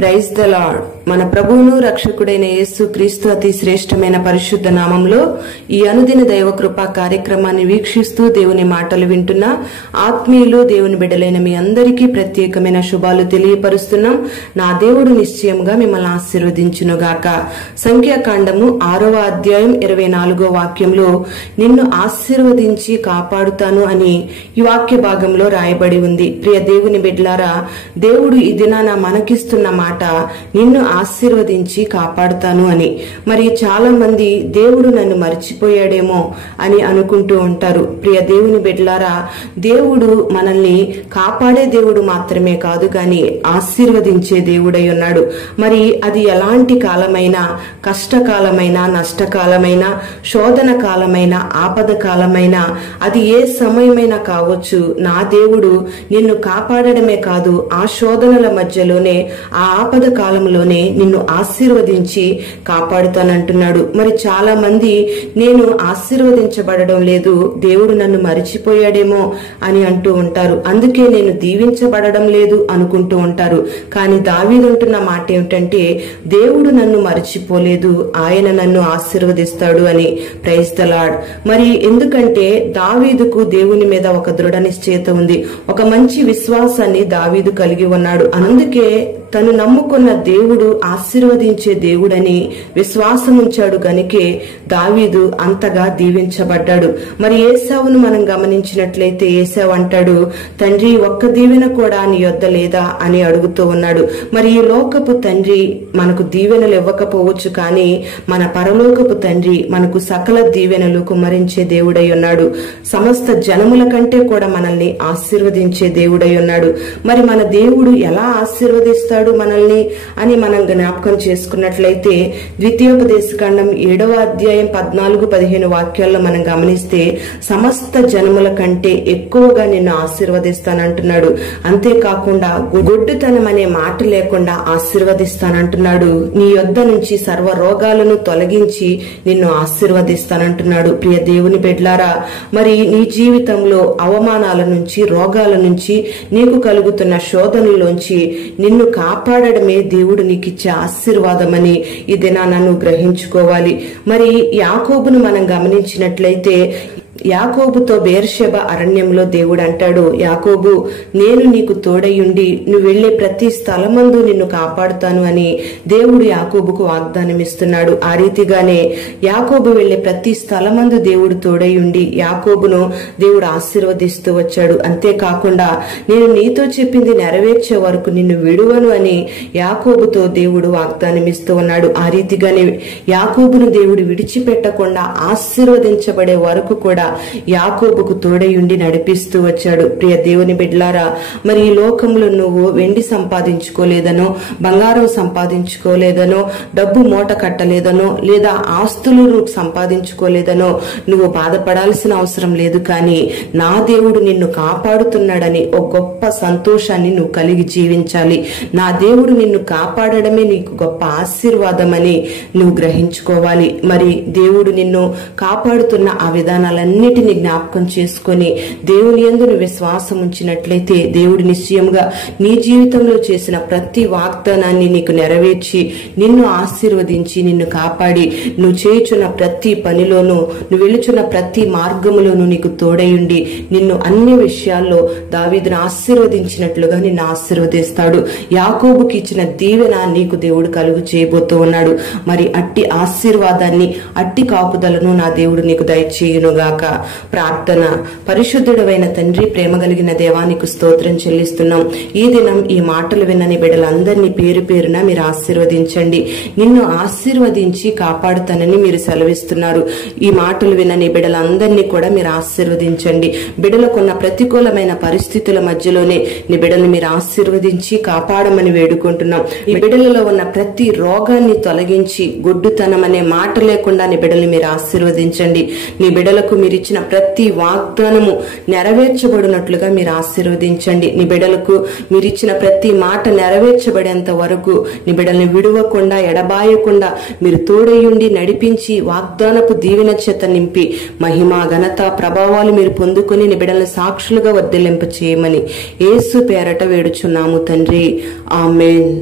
Praise the lord. మన ప్రభువును రక్షకుడైన యేసు క్రీస్తు అతి శ్రేష్టమైన పరిశుద్ధ నామంలో ఈ అనుదిన దైవ కృపా కార్యక్రమాన్ని వీక్షిస్తూ దేవుని మాటలు వింటున్న ఆత్మీయులు దేవుని బిడ్డలైన మీ అందరికీ ప్రత్యేకమైన శుభాలు తెలియపరుస్తున్నాం. నా దేవుడు నిశ్చయంగా మిమ్మల్ని ఆశీర్వదించునుగాక. సంఖ్యాకాండము 6వ అధ్యాయం 24వ వాక్యంలో నిన్ను ఆశీర్వదించి కాపాడుతాను అని ఈ వాక్య భాగంలో రాయబడి ఉంది. ప్రియ దేవుని బిడ్డలారా, దేవుడు ఈ దినాన మనకిస్తున్న మాట నిన్ను ఆశీర్వదించి కాపాడుతాను అని. మరి చాలా మంది దేవుడు నన్ను మర్చిపోయాడేమో అని అనుకుంటూ ఉంటారు. ప్రియ దేవుని బిడ్డలారా, దేవుడు మనల్ని కాపాడే దేవుడు మాత్రమే కాదు గాని ఆశీర్వదించే దేవుడై ఉన్నాడు. మరి అది ఎలాంటి కాలమైనా, కష్టకాలమైనా, నష్టకాలమైనా, శోధన కాలమైనా, ఆపద కాలమైనా, అది ఏ సమయమైనా కావచ్చు, నా దేవుడు నిన్ను కాపాడడమే కాదు, ఆ శోధనల మధ్యలోనే, ఆ ఆపద కాలంలోనే నిన్ను ఆశీర్వదించి కాపాడుతానంటున్నాడు. మరి చాలా మంది నేను ఆశీర్వదించబడడం లేదు, దేవుడు నన్ను మరిచిపోయాడేమో అని అంటూ ఉంటారు. అందుకే నేను దీవించబడడం లేదు అనుకుంటూ ఉంటారు. కానీ దావీదు అంటున్న మాట ఏమిటంటే, దేవుడు నన్ను మరిచిపోలేదు, ఆయన నన్ను ఆశీర్వదిస్తాడు అని. Praise the Lord. మరి ఎందుకంటే దావీదుకు దేవుని మీద ఒక దృఢ నిశ్చయత ఉంది, ఒక మంచి విశ్వాసాన్ని దావీదు కలిగి ఉన్నాడు. అందుకే తను నమ్ముకున్న దేవుడు ఆశీర్వదించే దేవుడని విశ్వాసం ఉంచాడు గనుకే దావీదు అంతగా దీవించబడ్డాడు. మరి ఏశావును మనం గమనించినట్లయితే ఏశావు అంటాడు, తండ్రి ఒక్క దీవెన కూడా నీ యొద్ద లేదా అని అడుగుతూ ఉన్నాడు. మరి ఈ లోకపు తండ్రి మనకు దీవెనలు ఇవ్వకపోవచ్చు, కానీ మన పరలోకపు తండ్రి మనకు సకల దీవెనలు కుమ్మరించే దేవుడై ఉన్నాడు. సమస్త జనముల కంటే కూడా మనల్ని ఆశీర్వదించే దేవుడై ఉన్నాడు. మరి మన దేవుడు ఎలా ఆశీర్వదిస్తాడు మనల్ని అని మనం జ్ఞాపకం చేసుకున్నట్లయితే ద్వితీయోపదేశకాండం 7వ అధ్యాయం 14-15 వాక్యాల్లో మనం గమనిస్తే సమస్త జనముల కంటే ఎక్కువగా నిన్ను ఆశీర్వదిస్తానంటున్నాడు. అంతేకాకుండా గొడ్డుతనం అనే మాట లేకుండా ఆశీర్వదిస్తానంటున్నాడు. నీ యొద్ద నుంచి సర్వ రోగాలను తొలగించి నిన్ను ఆశీర్వదిస్తానంటున్నాడు. ప్రియ దేవుని బిడ్డలారా, మరి నీ జీవితంలో అవమానాల నుంచి, రోగాల నుంచి, నీకు కలుగుతున్న శోధనలోంచి నిన్ను కాపాడడమే దేవుడు నీకిచ్చే ఆశీర్వాదమని ఈ దినాన్ని గ్రహించుకోవాలి. మరి యాకోబును మనం గమనించినట్లయితే యాకోబుతో బెయేర్షెబ అరణ్యంలో దేవుడు అంటాడు, యాకోబు నేను నీకు తోడయుండి నువ్వు వెళ్లే ప్రతి స్థలమందు నిన్ను కాపాడుతాను అని దేవుడు యాకోబుకు వాగ్దానం ఇస్తున్నాడు. ఆ రీతిగానే యాకోబు వెళ్లే ప్రతి స్థలమందు దేవుడు తోడయుండి యాకోబును దేవుడు ఆశీర్వదిస్తూ వచ్చాడు. అంతేకాకుండా నేను నీతో చెప్పింది నెరవేర్చే వరకు నిన్ను విడువను అని యాకోబుతో దేవుడు వాగ్దానం ఇస్తూ ఉన్నాడు. ఆ రీతిగానే యాకోబును దేవుడు విడిచిపెట్టకుండా ఆశీర్వదించబడే వరకు కూడా యాకోబుకు తోడయుండి నడిపిస్తూ వచ్చాడు. ప్రియ దేవుని బిడ్డలారా, మరి ఈ లోకంలో నువ్వు వెండి సంపాదించుకోలేదనో, బంగారం సంపాదించుకోలేదనో, డబ్బు మూట కట్టలేదనో, లేదా ఆస్తులు సంపాదించుకోలేదనో నువ్వు బాధపడాల్సిన అవసరం లేదు. కానీ నా దేవుడు నిన్ను కాపాడుతున్నాడని ఒక గొప్ప సంతోషాన్ని నువ్వు కలిగి జీవించాలి. నా దేవుడు నిన్ను కాపాడడమే నీకు గొప్ప ఆశీర్వాదమని నువ్వు గ్రహించుకోవాలి. మరి దేవుడు నిన్ను కాపాడుతున్న ఆ విధానాలన్నిటిని జ్ఞాపకం చేసుకొని దేవుని యందు విశ్వాసం ఉంచినట్లయితే దేవుడు నిశ్చయంగా నీ జీవితంలో చేసిన ప్రతి వాగ్దానాన్ని నీకు నెరవేర్చి నిన్ను ఆశీర్వదించి నిన్ను కాపాడి నువ్వు చేయుచున్న ప్రతి పనిలోనూ, నువ్వు వెళుచున్న ప్రతి మార్గములోనూ నీకు తోడయుండి నిన్ను అన్ని విషయాల్లో దావీదును ఆశీర్వదించినట్లుగా నిన్ను ఆశీర్వదిస్తాడు. యాకోబుకి ఇచ్చిన దీవెన నీకు దేవుడు కలుగు చేయబోతూ ఉన్నాడు. మరి అట్టి ఆశీర్వాదాన్ని, అట్టి కాపుదలను నా దేవుడు నీకు దయచేయునుగాక. ప్రార్థన. పరిశుద్ధుడవైన తండ్రి, ప్రేమ కలిగిన దేవానికి స్తోత్రం చెల్లిస్తున్నాం. ఈ దినం ఈ మాటలు విన్నని బిడ్డలందరినీ పేరు పేరున మీరు ఆశీర్వదించండి. నిన్ను ఆశీర్వదించి కాపాడుతానని మీరు సెలవిస్తున్నారు. ఈ మాటలు విన్నని బిడ్డలందరినీ కూడా మీరు ఆశీర్వదించండి. బిడ్డలకున్న ప్రతికూలమైన పరిస్థితుల మధ్యలోనే నీ బిడ్డల్ని మీరు ఆశీర్వదించి కాపాడమని వేడుకుంటున్నాం. ఈ బిడ్డలలో ఉన్న ప్రతి రోగాన్ని తొలగించి గొడ్డుతనం అనే మాట లేకుండా నీ బిడ్డల్ని మీరు ఆశీర్వదించండి. నీ బిడ్డలకు మీరు ఇచ్చిన ప్రతి వాగ్దానము నెరవేర్చబడినట్లుగా మీరు ఆశీర్వదించండి. నీ బిడ్డలకు మీరు ఇచ్చిన ప్రతి మాట నెరవేర్చబడేంత వరకు నీ బిడ్డల్ని విడువకుండా, ఎడబాయకుండా మీరు తోడయుండి నడిపించి వాగ్దానపు దీవెన చేత నింపి మహిమ, ఘనత, ప్రభావాలు మీరు పొందుకొని నీ బిడ్డల్ని సాక్షులుగా వర్ధిల్లింప చేయమని యేసు పేరట వేడుచున్నాము తండ్రి. ఆమేన్.